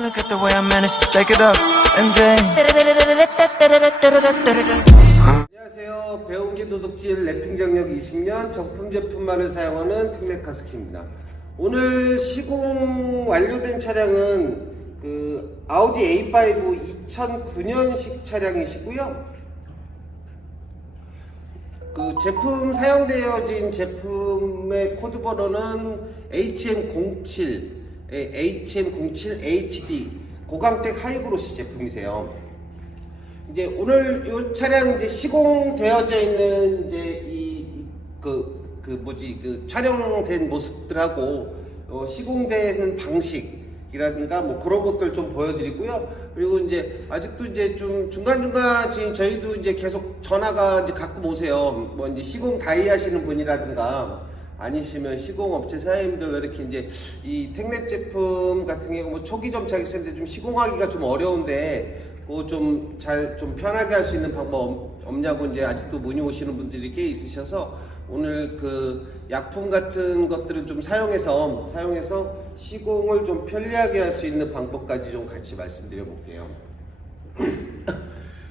look at the way I managed to stack it up and then 안녕하세요. 배운기 도둑질 랩핑 경력 20년 정품 제품만을 사용하는 텍네카스키입니다. 오늘 시공 완료된 차량은 그 아우디 A5 2009년식 차량이시고요. 그 제품 사용되어진 제품의 코드 번호는 HM07HD 고강택 하이그로시 제품이세요. 이제 오늘 이 차량 이제 시공되어져 있는 이제 그 촬영된 모습들하고 시공되는 방식이라든가 뭐 그런 것들 좀 보여드리고요. 그리고 이제 아직도 이제 좀 중간중간 지금 저희도 이제 계속 전화가 이제 가끔 오세요. 뭐 이제 시공 다이 하시는 분이라든가 아니시면 시공업체 사장님들 왜 이렇게 이제 이 텍랩 제품 같은 경우 뭐 초기 점착 있을 때 좀 시공하기가 좀 어려운데 그거 좀 편하게 할 수 있는 방법 없냐고 이제 아직도 문의 오시는 분들이 꽤 있으셔서 오늘 그 약품 같은 것들을 좀 사용해서 시공을 좀 편리하게 할 수 있는 방법까지 좀 같이 말씀드려 볼게요.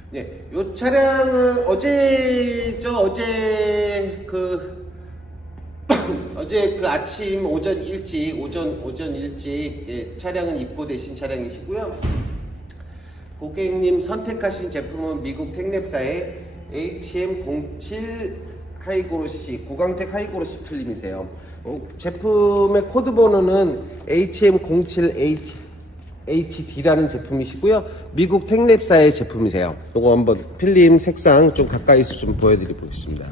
네, 요 차량은 어제 그 아침 오전 일찍 차량은 입고되신 차량이시고요. 고객님 선택하신 제품은 미국 텍랩사의 HM07 하이그로시 고강택 하이그로시 필름이세요. 제품의 코드 번호는 HM07HD라는 제품이시고요. 미국 텍랩사의 제품이세요. 이거 한번 필름 색상 좀 가까이서 좀 보여드려 보겠습니다.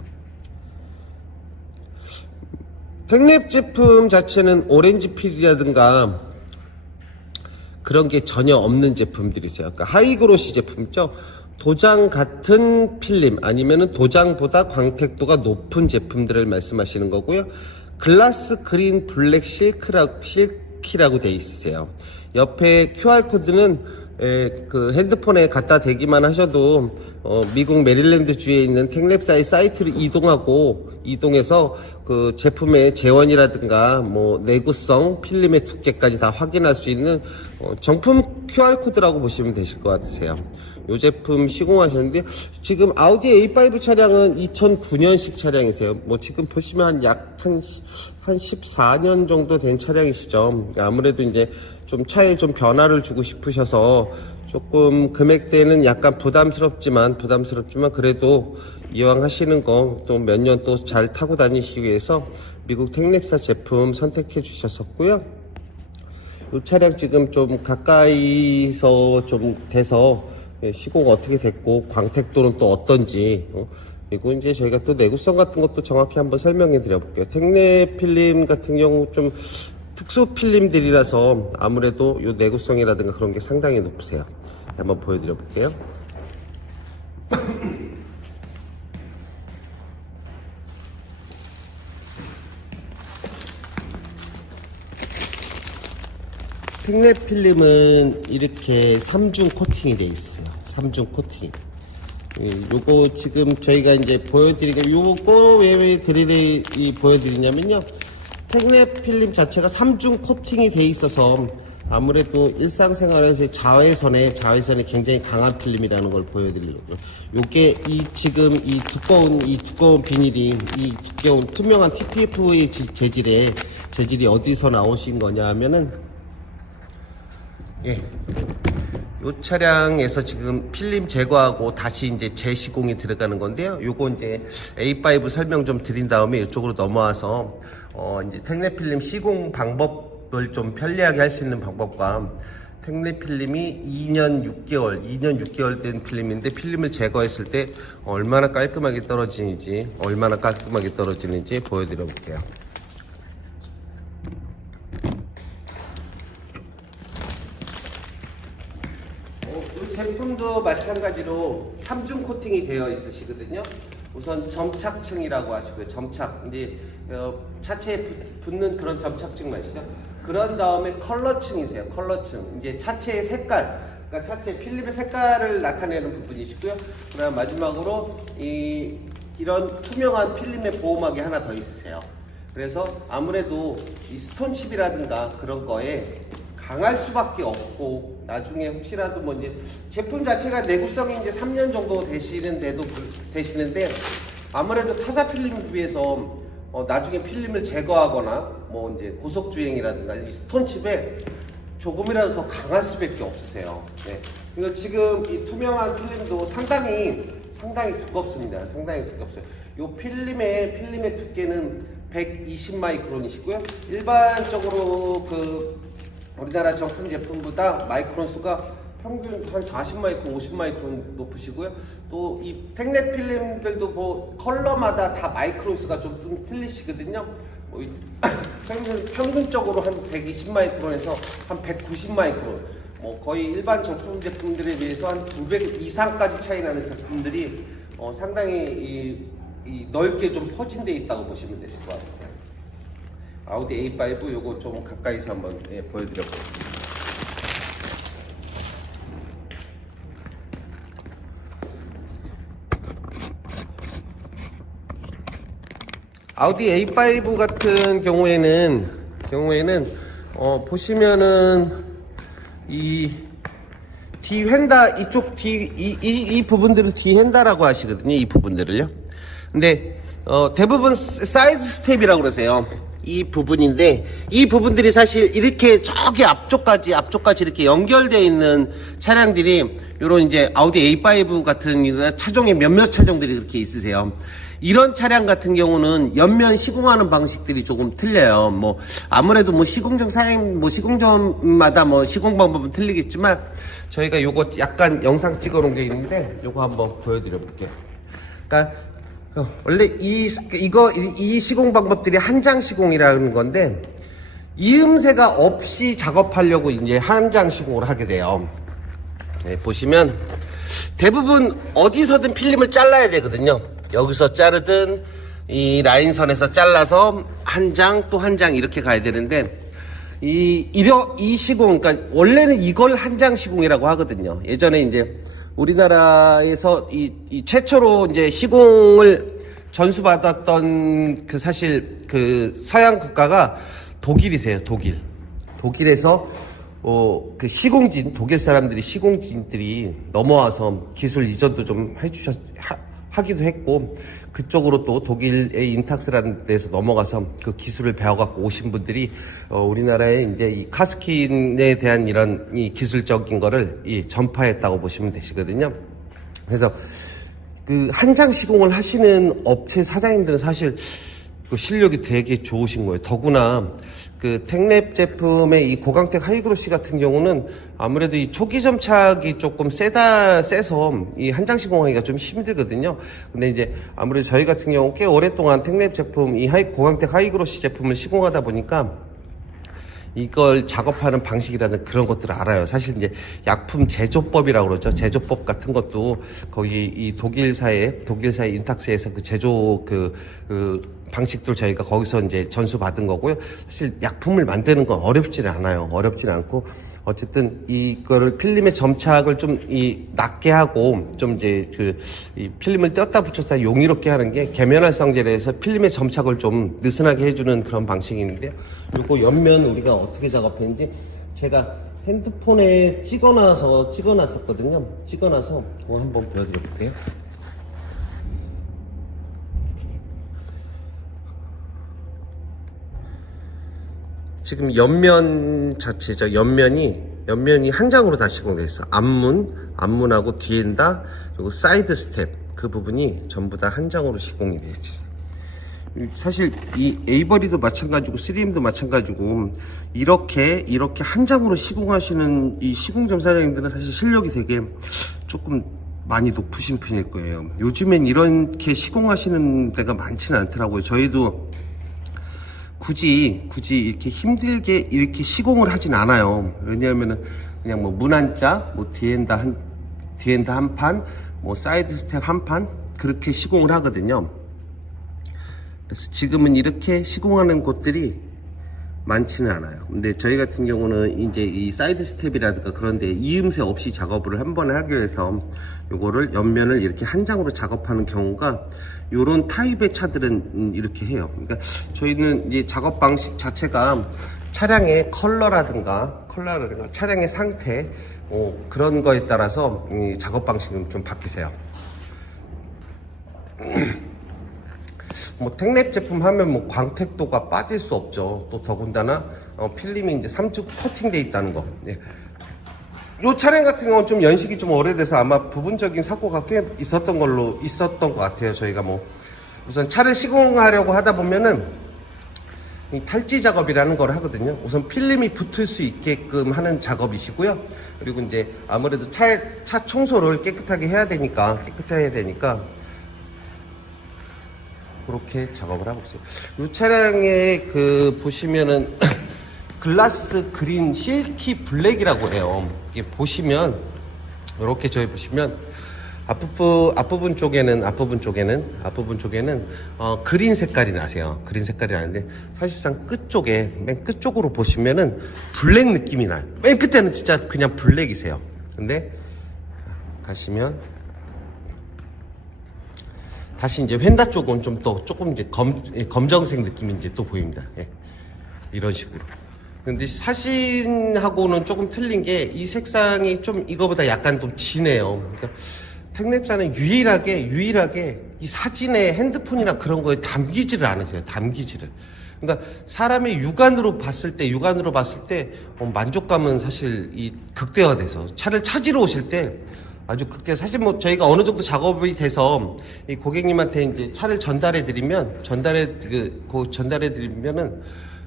텍랩 제품 자체는 오렌지 필이라든가 그런 게 전혀 없는 제품들이세요. 그러니까 하이그로시 제품이죠. 도장 같은 필름 아니면은 도장보다 광택도가 높은 제품들을 말씀하시는 거고요. 글라스 그린 블랙 실키라고 돼 있으세요. 옆에 QR코드는 그 핸드폰에 갖다 대기만 하셔도 미국 메릴랜드 주에 있는 텍랩사의 사이트를 이동해서 그 제품의 재원이라든가 뭐 내구성, 필름의 두께까지 다 확인할 수 있는 정품 QR코드라고 보시면 되실 것 같으세요. 이 제품 시공하셨는데 지금 아우디 A5 차량은 2009년식 차량이세요. 뭐 지금 보시면 한 14년 정도 된 차량이시죠. 아무래도 이제 좀 차에 좀 변화를 주고 싶으셔서 조금 금액대는 약간 부담스럽지만 그래도 이왕 하시는 거 또 몇 년 또 잘 타고 다니시기 위해서 미국 텍랩사 제품 선택해 주셨었고요. 이 차량 지금 좀 가까이서 좀 돼서 시공 어떻게 됐고 광택도는 또 어떤지 그리고 이제 저희가 또 내구성 같은 것도 정확히 한번 설명해 드려 볼게요. 텍랩 필름 같은 경우 좀 특수 필름들이라서 아무래도 요 내구성이라든가 그런 게 상당히 높으세요. 한번 보여드려 볼게요. 텍랩 필름은 이렇게 3중 코팅이 되어 있어요. 3중 코팅. 요거 지금 저희가 이제 보여드리니까 요거 왜 보여드리냐면요. 텍랩 필름 자체가 3중 코팅이 돼 있어서 아무래도 일상생활에서 자외선에 굉장히 강한 필름이라는 걸 보여드리려고요. 요게 지금 이 두꺼운 비닐이 이 두꺼운 투명한 TPF의 재질이 어디서 나오신 거냐 하면은 요 차량에서 지금 필름 제거하고 다시 이제 재시공이 들어가는 건데요. 요거 이제 A5 설명 좀 드린 다음에 이쪽으로 넘어와서 이제 텍랩 필름 시공 방법을 좀 편리하게 할 수 있는 방법과 텍랩 필름이 2년 6개월 된 필름인데 필름을 제거했을 때 얼마나 깔끔하게 떨어지는지 보여드려 볼게요. 이 제품도 마찬가지로 3중 코팅이 되어 있으시거든요. 우선 점착층이라고 하시고요. 점착, 이제 차체에 붙는 그런 점착층 마시죠. 그런 다음에 컬러층이세요. 컬러층, 이제 차체의 색깔, 그러니까 차체 필름의 색깔을 나타내는 부분이시고요. 그다음 마지막으로 이런 투명한 필름의 보호막이 하나 더 있으세요. 그래서 아무래도 이 스톤칩이라든가 그런 거에 강할 수밖에 없고, 나중에 혹시라도 뭐 이제 제품 자체가 내구성이 이제 3년 정도 되시는데 아무래도 타사 필름에 비해서 나중에 필름을 제거하거나 뭐 이제 고속 주행이라든가 이 스톤칩에 조금이라도 더 강할 수밖에 없으세요. 네. 그래서 지금 이 투명한 필름도 상당히 두껍습니다. 상당히 두껍어요. 이 필름의 두께는 120 마이크론이시고요. 일반적으로 그 우리나라 정품 제품보다 마이크론 수가 평균 한 40 마이크론, 50 마이크론 높으시고요. 또 이 텍랩 필름들도 뭐 컬러마다 다 마이크론 수가 좀 틀리시거든요. 평균적으로 한 120 마이크론에서 한 190 마이크론, 뭐 거의 일반 정품 제품들에 비해서 한 200 이상까지 차이 나는 제품들이 상당히 넓게 좀 퍼진 데 있다고 보시면 되실 것 같아요. 아우디 A5 요거 좀 가까이서 한번 보여드려 볼게요. 아우디 A5 같은 경우에는 보시면은 이 뒤핸다, 이쪽 이 부분들을 뒤핸다라고 하시거든요. 이 부분들을요. 근데 대부분 사이드 스텝이라고 그러세요. 이 부분인데, 이 부분들이 사실 이렇게 저기 앞쪽까지 이렇게 연결되어 있는 차량들이 요런 이제 아우디 A5 같은 차종의 몇몇 차종들이 그렇게 있으세요. 이런 차량 같은 경우는 옆면 시공하는 방식들이 조금 틀려요. 뭐 아무래도 뭐 시공점 사양, 뭐 시공점마다 뭐 시공 방법은 틀리겠지만, 저희가 요거 약간 영상 찍어 놓은 게 있는데 요거 한번 보여드려 볼게요. 그러니까 원래 이 시공 방법들이 한장 시공이라는 건데, 이음새가 없이 작업하려고 이제 한장 시공을 하게 돼요. 네, 보시면 대부분 어디서든 필름을 잘라야 되거든요. 여기서 자르든 이 라인선에서 잘라서 한 장 또 한 장 이렇게 가야 되는데, 이 시공, 그러니까 원래는 이걸 한장 시공이라고 하거든요. 예전에 이제 우리나라에서 이 최초로 이제 시공을 전수받았던 사실 그 서양 국가가 독일이세요. 독일에서 그 독일 사람들이 시공진들이 넘어와서 기술 이전도 좀 하기도 했고, 그쪽으로 또 독일의 인탁스라는 데서 넘어가서 그 기술을 배워갖고 오신 분들이 우리나라에 이제 이 카스킨에 대한 이런 이 기술적인 거를 전파했다고 보시면 되시거든요. 그래서 그 한장 시공을 하시는 업체 사장님들은 사실 그 실력이 되게 좋으신 거예요. 더구나 그 텍랩 제품의 이 고강택 하이그로시 같은 경우는 아무래도 이 초기 점착이 조금 세서 이 한장 시공하기가 좀 힘들거든요. 근데 이제 아무래도 저희 같은 경우 꽤 오랫동안 텍랩 제품 이 고강택 하이그로시 제품을 시공하다 보니까 이걸 작업하는 방식이라는 그런 것들을 알아요. 사실 이제 약품 제조법이라고 그러죠. 제조법 같은 것도 거기 이 독일사의 인탁스에서 그 제조 그 방식들 저희가 거기서 이제 전수받은 거고요. 사실 약품을 만드는 건 어렵지는 않아요. 어렵지는 않고, 어쨌든 이거를 필름의 점착을 좀 낮게 하고 좀 이제 이 필름을 떼었다 붙였다 용이롭게 하는 게 계면활성제를 해서 필름의 점착을 좀 느슨하게 해주는 그런 방식인데요. 요거 옆면 우리가 어떻게 작업했는지 제가 핸드폰에 찍어놨었거든요. 찍어놔서 그거 한번 보여드려 볼게요. 지금 옆면 자체죠. 옆면이 한 장으로 다 시공되어 있어. 앞문하고 뒤엔다, 그리고 사이드 스텝 그 부분이 전부 다 한 장으로 시공이 되어 있죠. 사실 이 에이버리도 마찬가지고 3M도 마찬가지고 이렇게 한 장으로 시공하시는 이 시공점 사장님들은 사실 실력이 되게 조금 많이 높으신 편일 거예요. 요즘엔 이렇게 시공하시는 데가 많지는 않더라고요. 저희도 굳이 이렇게 힘들게 이렇게 시공을 하진 않아요. 왜냐하면은 그냥 뭐 문 한 짝, 뭐 뒤엔다 한 판, 뭐 사이드 스텝 한 판 그렇게 시공을 하거든요. 그래서 지금은 이렇게 시공하는 곳들이 많지는 않아요. 근데 저희 같은 경우는 이제 이 사이드 스텝이라든가 그런데 이음새 없이 작업을 한 번에 하기 위해서 요거를 옆면을 이렇게 한 장으로 작업하는 경우가 요런 타입의 차들은 이렇게 해요. 그러니까 저희는 이 작업 방식 자체가 차량의 컬러라든가 차량의 상태 그런 거에 따라서 이 작업 방식은 좀 바뀌세요. 뭐 택랩 제품 하면 뭐 광택도가 빠질 수 없죠. 또 더군다나 필름이 이제 3중 코팅돼 있다는 거. 예. 이 차량 같은 경우는 좀 연식이 좀 오래돼서 아마 부분적인 사고가 꽤 있었던 것 같아요. 저희가 뭐 우선 차를 시공하려고 하다 보면은 이 탈지 작업이라는 걸 하거든요. 우선 필름이 붙을 수 있게끔 하는 작업이시고요. 그리고 이제 아무래도 차 청소를 깨끗하게 해야 되니까 그렇게 작업을 하고 있어요. 이 차량에 보시면은 글라스 그린 실키 블랙이라고 해요. 이게 보시면 이렇게 저희 보시면 앞부분 쪽에는 그린 색깔이 나세요. 그린 색깔이 나는데 사실상 맨 끝쪽으로 보시면은 블랙 느낌이 나요. 맨 끝에는 진짜 그냥 블랙이세요. 근데 가시면 다시 이제 휀다 쪽은 조금 이제 검정색 느낌이 이제 또 보입니다. 예. 이런 식으로. 근데 사진하고는 조금 틀린 게 이 색상이 좀 이거보다 약간 좀 진해요. 그러니까 택랩사는 유일하게 이 사진에 핸드폰이나 그런 거에 담기지를 않으세요. 그러니까 사람의 육안으로 봤을 때 만족감은 사실 이 극대화돼서 차를 찾으러 오실 때 아주 극대화. 사실 뭐 저희가 어느 정도 작업이 돼서 이 고객님한테 이제 차를 전달해 드리면은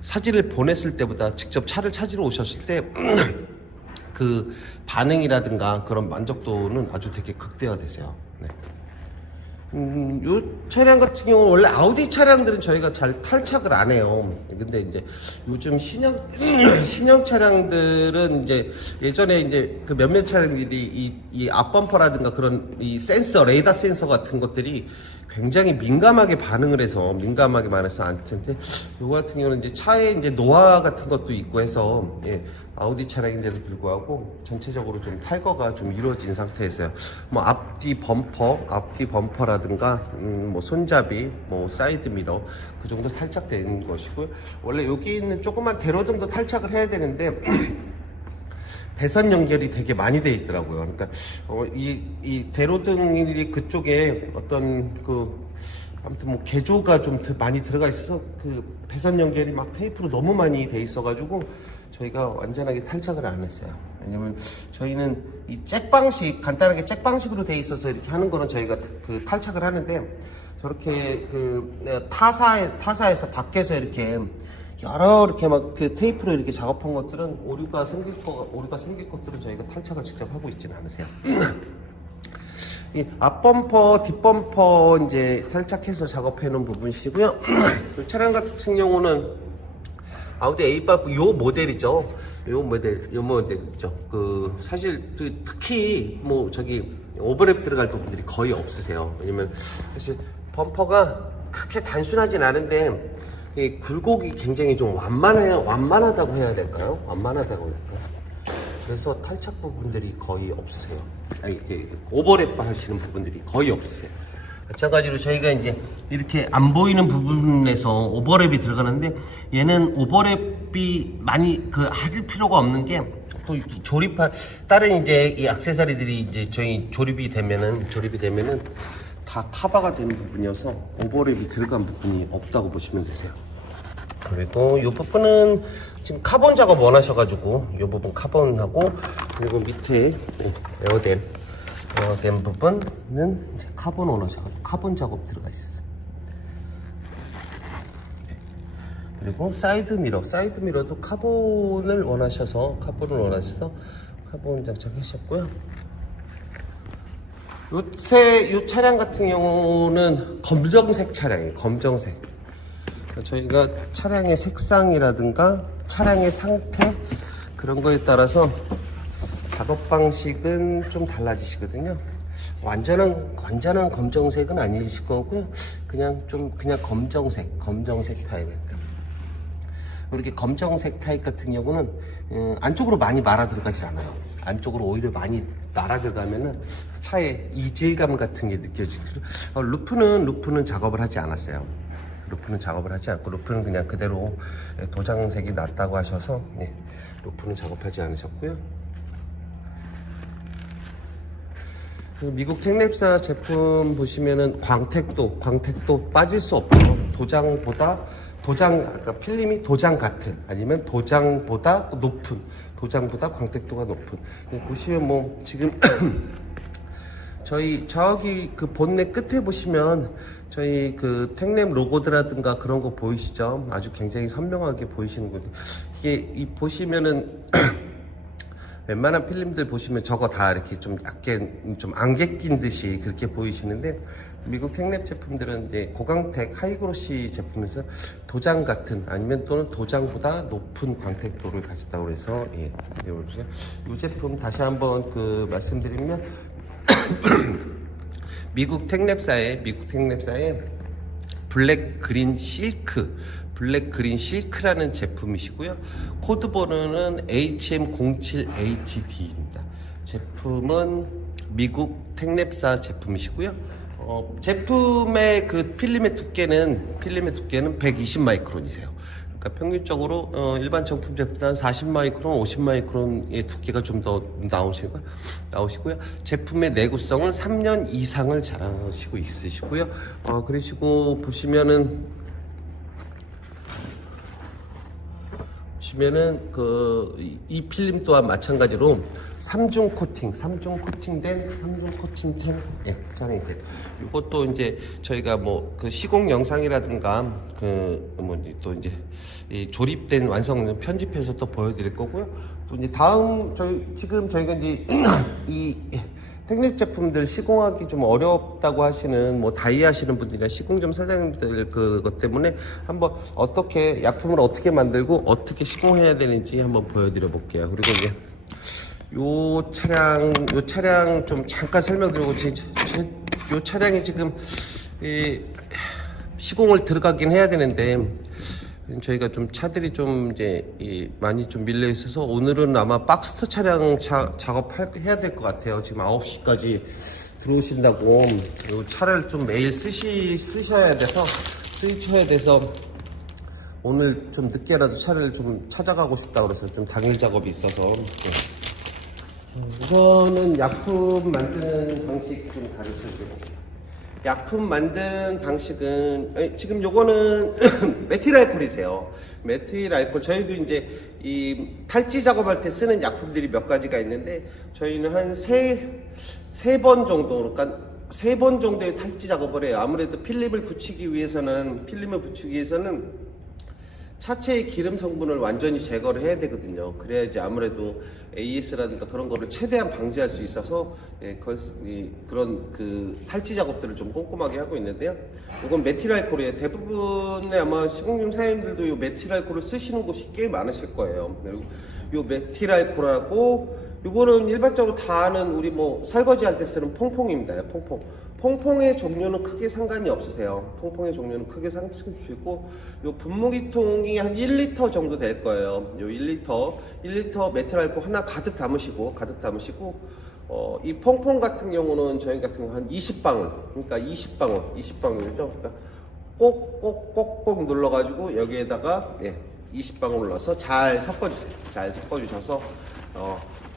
사진을 보냈을 때보다 직접 차를 찾으러 오셨을 때 그 반응이라든가 그런 만족도는 아주 되게 극대화되세요. 네. 요 차량 같은 경우는 원래 아우디 차량들은 저희가 잘 탈착을 안 해요. 근데 이제 요즘 신형 차량들은 이제 예전에 이제 그 몇몇 차량들이 이 앞범퍼라든가 그런 이 센서, 레이더 센서 같은 것들이 굉장히 민감하게 반해서 안 텐데, 요거 같은 경우는 이제 차에 이제 노화 같은 것도 있고 해서, 예, 아우디 차량인데도 불구하고 전체적으로 좀 탈거가 좀 이루어진 상태에서요. 뭐 앞뒤 범퍼라든가, 뭐 손잡이, 뭐 사이드 미러 그 정도 탈착된 것이고요. 원래 여기 있는 조그만 대로등도 탈착을 해야 되는데. 배선 연결이 되게 많이 돼 있더라고요. 그러니까 이 대로등이 그쪽에 어떤 아무튼 뭐 개조가 좀 많이 들어가 있어서 그 배선 연결이 막 테이프로 너무 많이 돼 있어가지고 저희가 완전하게 탈착을 안 했어요. 왜냐면 저희는 이 간단하게 잭 방식으로 돼 있어서 이렇게 하는 거는 저희가 탈착을 하는데, 저렇게 타사에서 밖에서 이렇게 이렇게 막 테이프로 이렇게 작업한 것들은 오류가 생길 것들은 저희가 탈착을 직접 하고 있지는 않으세요. 이 앞범퍼, 뒷범퍼 이제 탈착해서 작업해 놓은 부분이시고요. 그 차량 같은 경우는 아우디 A5 요 모델이죠. 요 모델이죠. 사실 특히 뭐 오버랩 들어갈 부분들이 거의 없으세요. 왜냐면 사실 범퍼가 그렇게 단순하진 않은데 이 굴곡이 굉장히 좀 완만하다고 해야 될까요? 그래서 탈착 부분들이 거의 없으세요. 오버랩 하시는 부분들이 거의 없으세요. 마찬가지로 저희가 이제 이렇게 안 보이는 부분에서 오버랩이 들어가는데, 얘는 오버랩이 많이 하실 필요가 없는 게, 또 다른 이제 이 액세서리들이 이제 저희 조립이 되면은 다 커버가 되는 부분이어서 오버랩이 들어간 부분이 없다고 보시면 되세요. 그리고 이 부분은 지금 카본 작업 원하셔가지고 이 부분 카본하고, 그리고 밑에 에어댐 부분은 이제 카본 원하셔가지고 카본 작업 들어가 있어요. 그리고 사이드 미러도 카본을 원하셔서 카본 장착하셨고요. 요 차량 같은 경우는 검정색 차량이에요. 검정색. 저희가 차량의 색상이라든가 차량의 상태 그런 거에 따라서 작업 방식은 좀 달라지시거든요. 완전한 검정색은 아니실 거고요. 그냥 검정색 타입입니다. 이렇게 검정색 타입 같은 경우는 안쪽으로 많이 말아 들어가지 않아요. 안쪽으로 오히려 많이 말아 들어가면은 차의 이질감 같은 게 느껴지죠. 루프는 작업을 하지 않았어요. 루프는 작업을 하지 않고 루프는 그냥 그대로 도장색이 낫다고 하셔서 루프는 작업하지 않으셨고요. 미국 텍랩사 제품 보시면은 광택도 빠질 수 없죠. 그러니까 필름이 도장 같은, 아니면 도장보다 광택도가 높은. 보시면 뭐 지금 저기 그 본넷 끝에 보시면 저희 그 텍랩 로고드라든가 그런 거 보이시죠? 아주 굉장히 선명하게 보이시는 거예요. 이게 보시면은 웬만한 필름들 보시면 저거 다 이렇게 좀 약간 좀 안개 낀 듯이 그렇게 보이시는데, 미국 텍랩 제품들은 이제 고광택 하이그로시 제품에서 도장 같은, 아니면 또는 도장보다 높은 광택도를 가진다고 해서 이 제품 다시 한번 말씀드리면 미국 텍랩사의 블랙 그린 실크라는 제품이시고요. 코드번호는 HM07HD입니다. 제품은 미국 텍랩사 제품이시고요. 제품의 그 필름의 두께는 120 마이크론이세요. 그러니까 평균적으로 일반 정품 제품보다 40 마이크론, 50 마이크론의 두께가 좀 더 나오시고요. 제품의 내구성은 3년 이상을 자랑하시고 있으시고요. 그러시고 보시면은 이 필름 또한 마찬가지로 3중 코팅된 차량이 있어요. 이것도 이제 저희가 뭐 그 시공 영상이라든가 또 이제 이 조립된 완성 편집해서 또 보여드릴 거고요. 또 이제 다음 저희가 이제 이 텍랩 제품들 시공하기 좀 어렵다고 하시는 다이 하시는 분들이나 시공점 사장님들 그것 때문에 한번 어떻게 약품을 어떻게 만들고 어떻게 시공해야 되는지 한번 보여드려 볼게요. 그리고 이제 요 차량 좀 잠깐 설명드리고, 요 차량이 지금 시공을 들어가긴 해야 되는데 저희가 좀 차들이 좀 이제 많이 좀 밀려 있어서 오늘은 아마 박스터 차량 작업해야 될 것 같아요. 지금 9시까지 들어오신다고. 이 차를 좀 매일 쓰셔야 돼서 오늘 좀 늦게라도 차를 좀 찾아가고 싶다 그래서 좀 당일 작업이 있어서. 우선은 약품 만드는 방식 좀 가르쳐드릴게요. 약품 만드는 방식은 지금 요거는 메틸 알코올이세요. 메틸 알코올, 저희도 이제 이 탈지 작업할 때 쓰는 약품들이 몇 가지가 있는데 저희는 한 세 번 정도, 그러니까 3번 정도의 탈지 작업을 해요. 아무래도 필름을 붙이기 위해서는 차체의 기름 성분을 완전히 제거를 해야 되거든요. 그래야지 아무래도 AS라든가 그런 거를 최대한 방지할 수 있어서 그런 그 탈지 작업들을 좀 꼼꼼하게 하고 있는데요. 이건 메틸 알코올이에요. 대부분의 아마 시공용 사장님들도 이 메틸 알코올을 쓰시는 곳이 꽤 많으실 거예요. 그리고 이 메틸 알코올하고 이거는 일반적으로 다 아는 우리 설거지 할 때 쓰는 퐁퐁입니다. 퐁퐁의 종류는 크게 상관이 없으세요. 퐁퐁의 종류는 크게 상관이 없고, 요 분무기통이 한 1리터 정도 될 거예요. 요 1리터 메틸 알코올 하나 가득 담으시고, 이 퐁퐁 같은 경우는 저희 같은 경우 한 20방울, 그러니까 20방울이죠. 그러니까 꼭꼭꼭꼭 눌러가지고 여기에다가 20방울 넣어서 잘 섞어주세요. 잘 섞어주셔서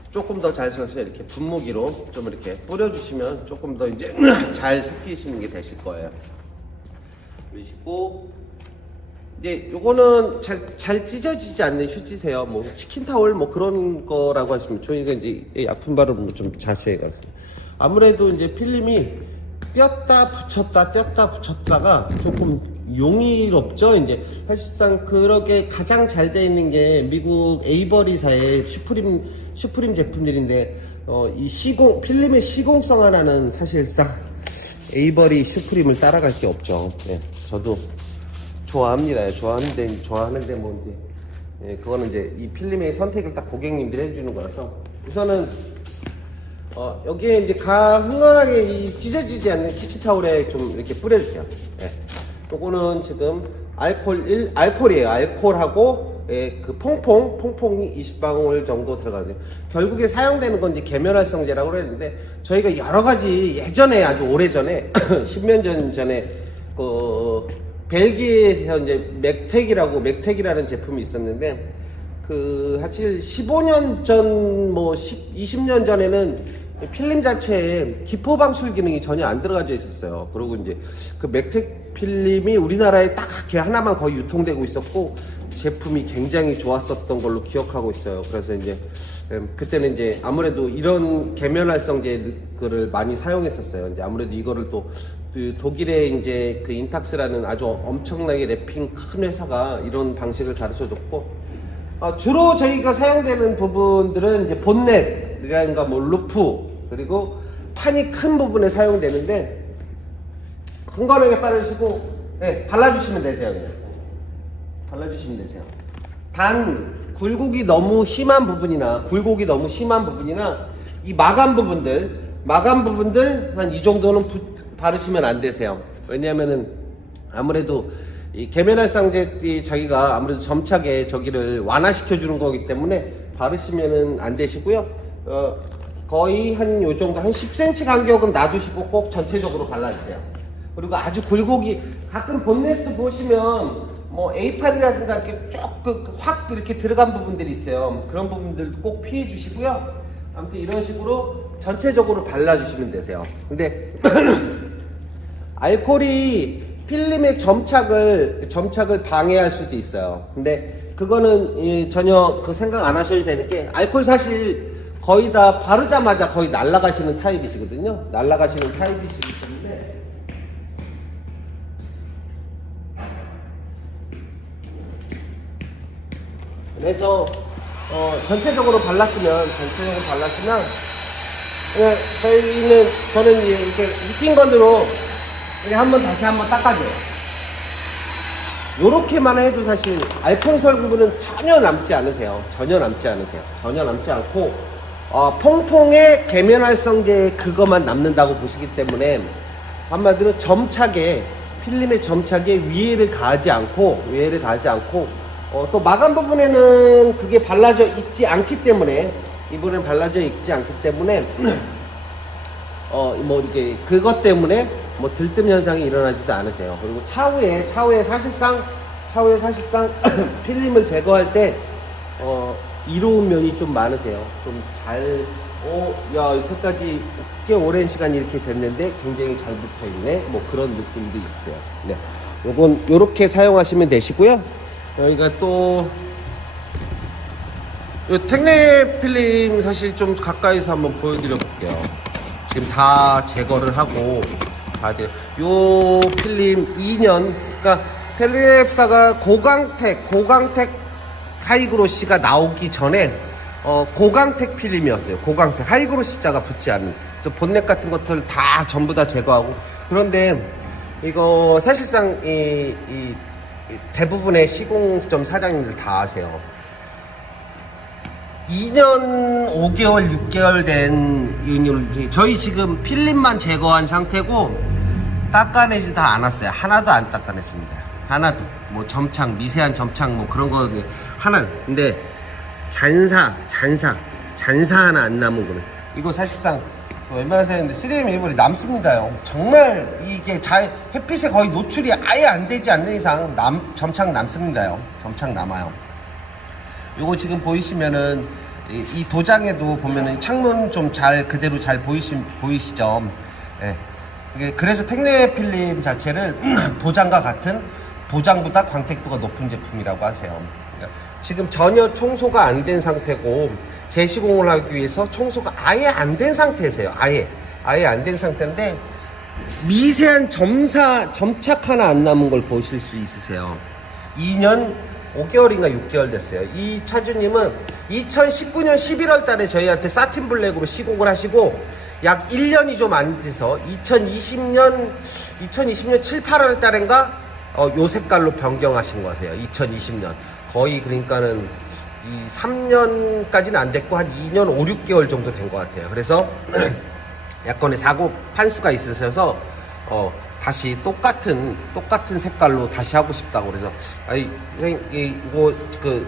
조금 더 잘 섞어서 이렇게 분무기로 좀 이렇게 뿌려주시면 조금 더 이제 잘 섞이시는 게 되실 거예요. 그러시고 이제 요거는 잘 찢어지지 않는 휴지세요. 치킨 타월 그런 거라고 하시면, 저희가 이제 약품 발음을 좀 자세히 가르쳐요. 아무래도 이제 필름이 띄었다 붙였다가 조금 용이롭죠. 이제 사실상 그렇게 가장 잘 되어 있는 게 미국 에이버리사의 슈프림 제품들인데, 필름의 시공성 하나는 사실상 에이버리 슈프림을 따라갈 게 없죠. 저도 좋아합니다. 좋아하는데 그거는 이제 이 필름의 선택을 딱 고객님들이 해주는 거라서, 우선은 여기에 이제 흥건하게 이 찢어지지 않는 키친타올에 좀 이렇게 뿌려주세요. 요거는 지금 알코올이에요. 알코올하고 그 퐁퐁이 20방울 정도 들어가거든요. 결국에 사용되는 건 이제 계면활성제라고 그랬는데, 저희가 여러 가지 예전에, 아주 오래전에 10년 전에 벨기에에서 이제 맥텍이라는 제품이 있었는데, 사실 15년 전, 20년 전에는 필름 자체에 기포 방출 기능이 전혀 안 들어가져 있었어요. 그리고 이제 그 맥텍 필름이 우리나라에 딱 걔 하나만 거의 유통되고 있었고, 제품이 굉장히 좋았었던 걸로 기억하고 있어요. 그래서 이제 그때는 이제 아무래도 이런 계면활성제를 많이 사용했었어요. 이제 아무래도 이거를 또 독일의 이제 그 인탁스라는 아주 엄청나게 랩핑 큰 회사가 이런 방식을 가르쳐 줬고, 주로 저희가 사용되는 부분들은 이제 본넷이라든가 루프, 그리고 판이 큰 부분에 사용되는데, 흥건하게 빠르시고, 네, 발라주시면 되세요. 그냥 발라주시면 되세요. 단 굴곡이 너무 심한 부분이나 이 마감 부분들 한 이 정도는 바르시면 안 되세요. 왜냐면은 아무래도 이 계면활성제 자기가 아무래도 점착에 저기를 완화시켜 주는 거기 때문에 바르시면은 안 되시고요. 거의 한 요 정도 한 10cm 간격은 놔두시고 꼭 전체적으로 발라주세요. 그리고 아주 굴곡이 가끔 본넷도 보시면 A8이라든가 이렇게 조금 확 이렇게 들어간 부분들이 있어요. 그런 부분들 꼭 피해 주시고요. 아무튼 이런 식으로 전체적으로 발라주시면 되세요. 근데 알코올이 필름의 점착을 방해할 수도 있어요. 근데 그거는 전혀 그 생각 안 하셔도 되는 게, 알코올 사실 거의 다 바르자마자 거의 날아가시는 타입이시거든요. 날아가시는 타입이시기 때문에 그래서 전체적으로 발랐으면 저는 이렇게 히팅건으로 이렇게 다시 한번 닦아줘요. 요렇게만 해도 사실 알코올 성분은 전혀 남지 않으세요. 전혀 남지 않고 퐁퐁의 계면활성제 그것만 남는다고 보시기 때문에, 한마디로 필름의 점착에 위해를 가하지 않고 또 마감 부분에는 그게 발라져 있지 않기 때문에, 이번엔 발라져 있지 않기 때문에 이렇게 그것 때문에 들뜸 현상이 일어나지도 않으세요. 그리고 차후에 사실상 필름을 제거할 때 이로운 면이 좀 많으세요. 여태까지 꽤 오랜 시간이 이렇게 됐는데 굉장히 잘 붙어 있네, 그런 느낌도 있어요. 네, 요건 요렇게 사용하시면 되시고요. 여기가 또 요 텍레 필름 사실 좀 가까이서 한번 보여드려 볼게요. 지금 다 제거를 하고 다 돼. 요 필름 2년, 그러니까 텔레앱사가 고강텍 하이그로시가 나오기 전에 고강텍 필름이었어요. 고강텍 하이그로시자가 붙지 않은. 그래서 본넷 같은 것들 다 전부 다 제거하고. 그런데 이거 사실상 이 대부분의 시공점 사장님들 다 아세요. 2년 5개월 6개월 된 저희 지금 필름만 제거한 상태고 닦아내지 다 않았어요. 하나도 안 닦아냈습니다. 하나도. 점착, 미세한 점착 그런 거 하나. 근데 잔사 하나 안 남은 거는, 이거 사실상 웬만해서 했는데 3M 에이블이 남습니다요. 정말 이게 햇빛에 거의 노출이 아예 안 되지 않는 이상 점착 남습니다요. 점착 남아요. 요거 지금 보이시면은 이 도장에도 보면은 창문 좀 그대로 잘 보이시죠? 예. 그래서 텍레 필름 자체를 도장보다 광택도가 높은 제품이라고 하세요. 지금 전혀 청소가 안 된 상태고, 재시공을 하기 위해서 청소가 아예 안 된 상태세요. 아예 안 된 상태인데 미세한 점착 하나 안 남은 걸 보실 수 있으세요. 2년 5개월인가 6개월 됐어요. 이 차주님은 2019년 11월 달에 저희한테 사틴 블랙으로 시공을 하시고 약 1년이 좀 안 돼서 2020년 7, 8월 달인가 요 색깔로 변경하신 거세요. 2020년. 거의 그러니까는 이 3년까지는 안 됐고 한 2년 5, 6개월 정도 된 것 같아요. 그래서 약간의 사고 판수가 있으셔서 다시 똑같은 색깔로 다시 하고 싶다고. 그래서 선생님 이거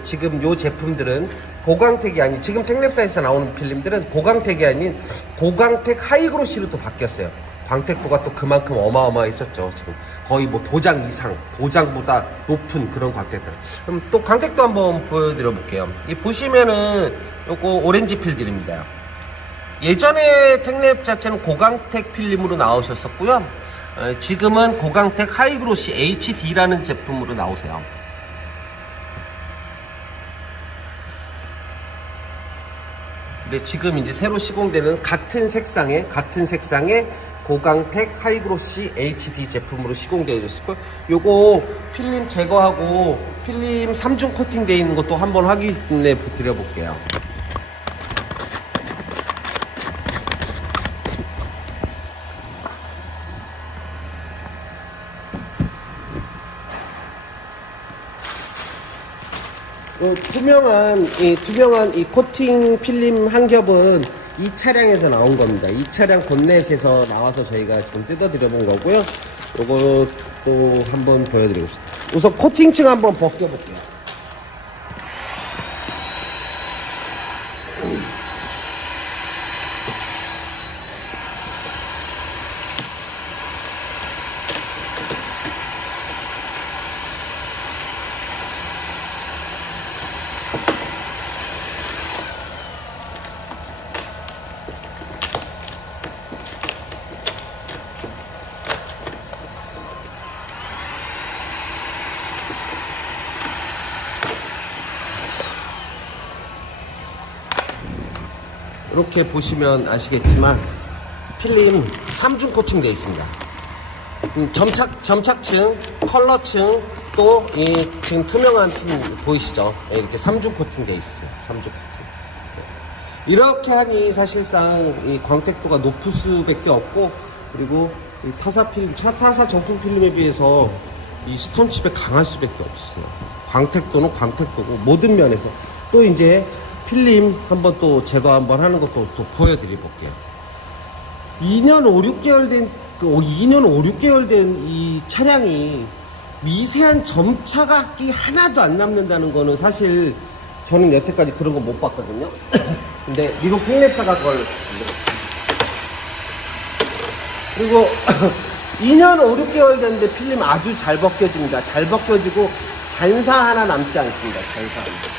지금 요 제품들은 고광택이 아닌, 지금 텍랩사에서 나오는 필름들은 고광택이 아닌 고광택 하이그로시로 또 바뀌었어요. 광택도가 또 그만큼 어마어마했었죠. 지금 거의 뭐 도장 이상, 도장보다 높은 그런 광택도. 그럼 또 광택도 한번 보여드려 볼게요. 이 보시면은 요거 오렌지 필들입니다. 예전에 텍랩 자체는 고광택 필름으로 나오셨었고요. 지금은 고광택 하이그로시 HD라는 제품으로 나오세요. 근데 지금 이제 새로 시공되는 같은 색상의 고광택 하이그로시 HD 제품으로 시공되어 있었고요. 요거 필름 제거하고 필름 3중 코팅 되어 있는 것도 한번 확인해 드려 볼게요. 투명한 이 코팅 필름 한 겹은 이 차량에서 나온 겁니다. 이 차량 본넷에서 나와서 저희가 지금 뜯어 드려 본 거고요. 요것도 한번 보여드리겠습니다. 우선 코팅층 한번 벗겨 볼게요. 이렇게 보시면 아시겠지만 필름 3중 코팅 되어 있습니다. 점착층, 컬러층, 또 이 지금 투명한 필름 보이시죠? 이렇게 3중 코팅 되어 있어요. 3중 코팅. 이렇게 하니 사실상 이 광택도가 높을 수밖에 없고, 그리고 이 타사 정품 필름에 비해서 이 스톤칩에 강할 수밖에 없어요. 광택도는 광택도고 모든 면에서. 또 이제 필름 한번 또 제거 한번 하는 것도 또 보여드려 볼게요. 2년 5, 6개월 된 이 차량이 미세한 점차각이 하나도 안 남는다는 거는 사실 저는 여태까지 그런 거 못 봤거든요. 근데 미국 텍랩사가 그걸, 그리고 2년 5, 6개월 됐는데 필름 아주 잘 벗겨집니다. 잘 벗겨지고 잔사 하나 남지 않습니다. 잔사 하나.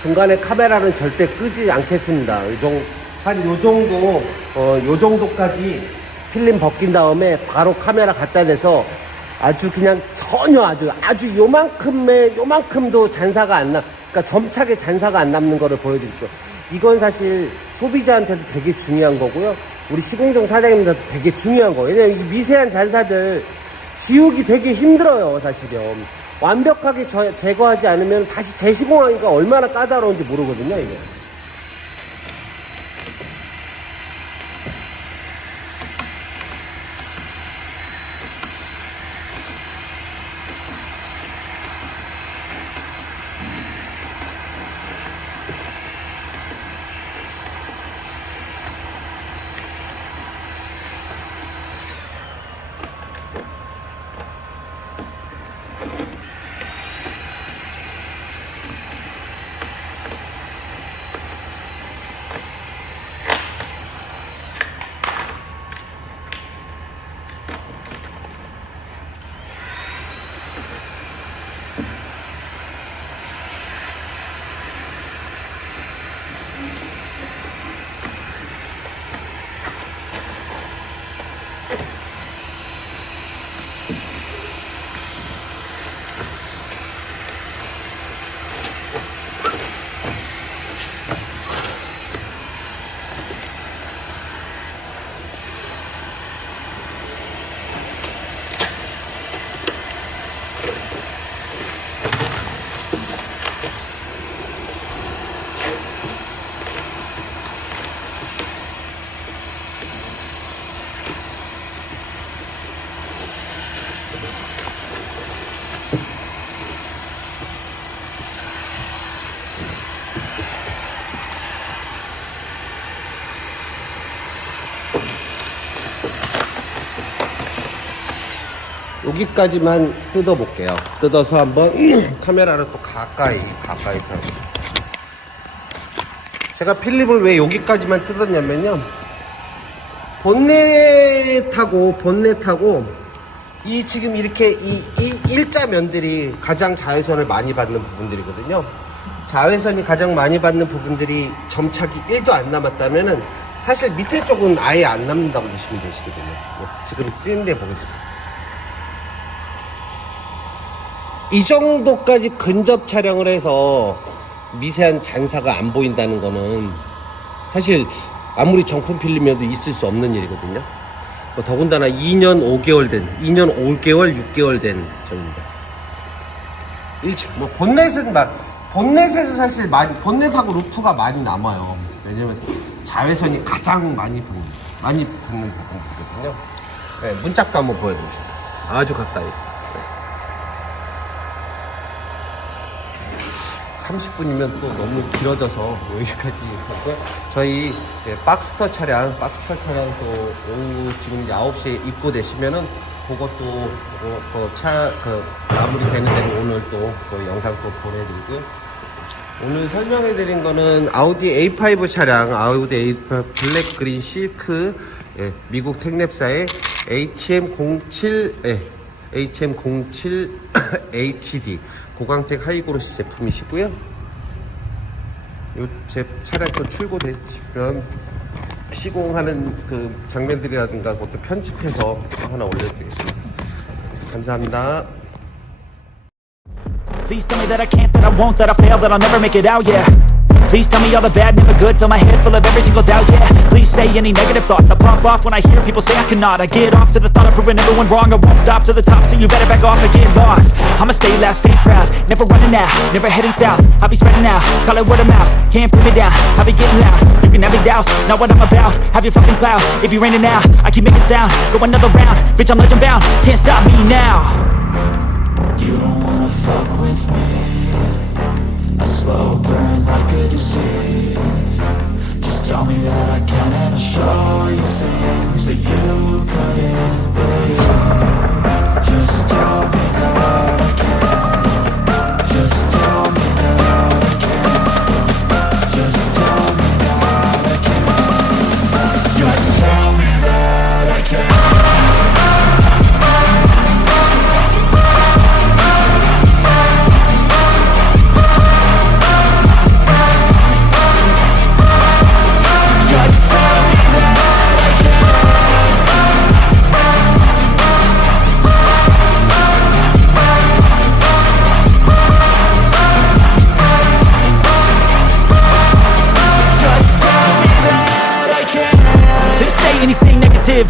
중간에 카메라는 절대 끄지 않겠습니다. 한 요 정도까지 필름 벗긴 다음에 바로 카메라 갖다 대서 아주 그냥 전혀 아주 요만큼도 잔사가 안 그러니까 점착에 잔사가 안 남는 거를 보여드릴게요. 이건 사실 소비자한테도 되게 중요한 거고요. 우리 시공정 사장님들도 되게 중요한 거예요. 왜냐면 이 미세한 잔사들 지우기 되게 힘들어요, 사실은. 완벽하게 제거하지 않으면 다시 재시공하기가 얼마나 까다로운지 모르거든요, 이게. 여기까지만 뜯어볼게요. 뜯어서 한번 카메라를 또 가까이서. 제가 필립을 왜 여기까지만 뜯었냐면요, 본넷하고 이 지금 이렇게 이 일자면들이 가장 자외선을 많이 받는 부분들이거든요. 자외선이 가장 많이 받는 부분들이 점착이 1도 안 남았다면은 사실 밑에 쪽은 아예 안 남는다고 보시면 되시거든요. 지금 띄는데 보거든요. 이 정도까지 근접 촬영을 해서 미세한 잔사가 안 보인다는 거는 사실 아무리 정품 필름이어도 있을 수 없는 일이거든요. 더군다나 2년 5개월 된, 2년 5개월, 6개월 된 점입니다. 본넷에서 사실 본넷하고 루프가 많이 남아요. 왜냐면 자외선이 가장 많이 받는 부분이거든요. 네, 문짝도 한번 보여드리겠습니다. 아주 가까이. 30분이면 또 너무 길어져서 여기까지 하고요. 저희 박스터 차량 또 오후 지금 9시에 입고되시면은 그것도 마무리 되는 대로 오늘 또 그 영상 또 보내드리고요. 오늘 설명해드린 거는 아우디 A5 차량, 아우디 A5 블랙 그린 실크, 미국 텍랩사의 HM07 HD 고광택 하이그로시 제품이시고요. 요 제 차량 또 출고되시면 시공하는 그 장면들이라든가 그것도 편집해서 하나 올려드리겠습니다. 감사합니다. Please tell me that I can't, that I won't, that I fail, that I'll never make it out, yeah. Please tell me all the bad, never good, fill my head full of every single doubt, yeah. Please say any negative thoughts, I pop off when I hear people say I cannot. I get off to the thought of proving everyone wrong, I won't stop to the top, so you better back off and get lost. I'ma stay loud, stay proud, never running out, never heading south. I'll be spreading out, call it word of mouth, can't put me down, I'll be getting loud. You can have your doubts, not what I'm about, have your fucking clout. It be raining now, I keep making sound, go another round, bitch I'm legend bound, can't stop me now. You don't wanna fuck with me, a slow burn like a disease. Just tell me that I can and I'll show you things that you couldn't believe. Just tell me that I can. Just tell me that I can. Just tell me that I can. Just tell me that I can.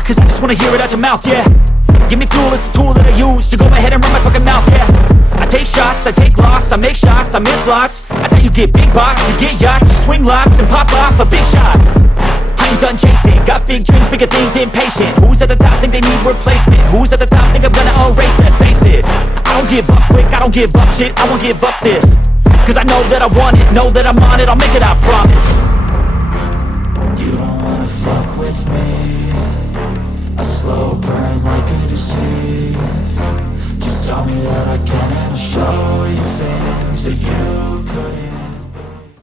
Cause I just wanna hear it out your mouth, yeah. Give me fuel, it's a tool that I use to go ahead and run my fucking mouth, yeah. I take shots, I take loss, I make shots, I miss lots. That's how you get big boss, you get yachts, you swing lots and pop off a big shot. I ain't done chasing, got big dreams, bigger things, impatient. Who's at the top think they need replacement? Who's at the top think I'm gonna erase them? Face it, I don't give up quick, I don't give up shit, I won't give up this. Cause I know that I want it, know that I'm on it, I'll make it, I promise.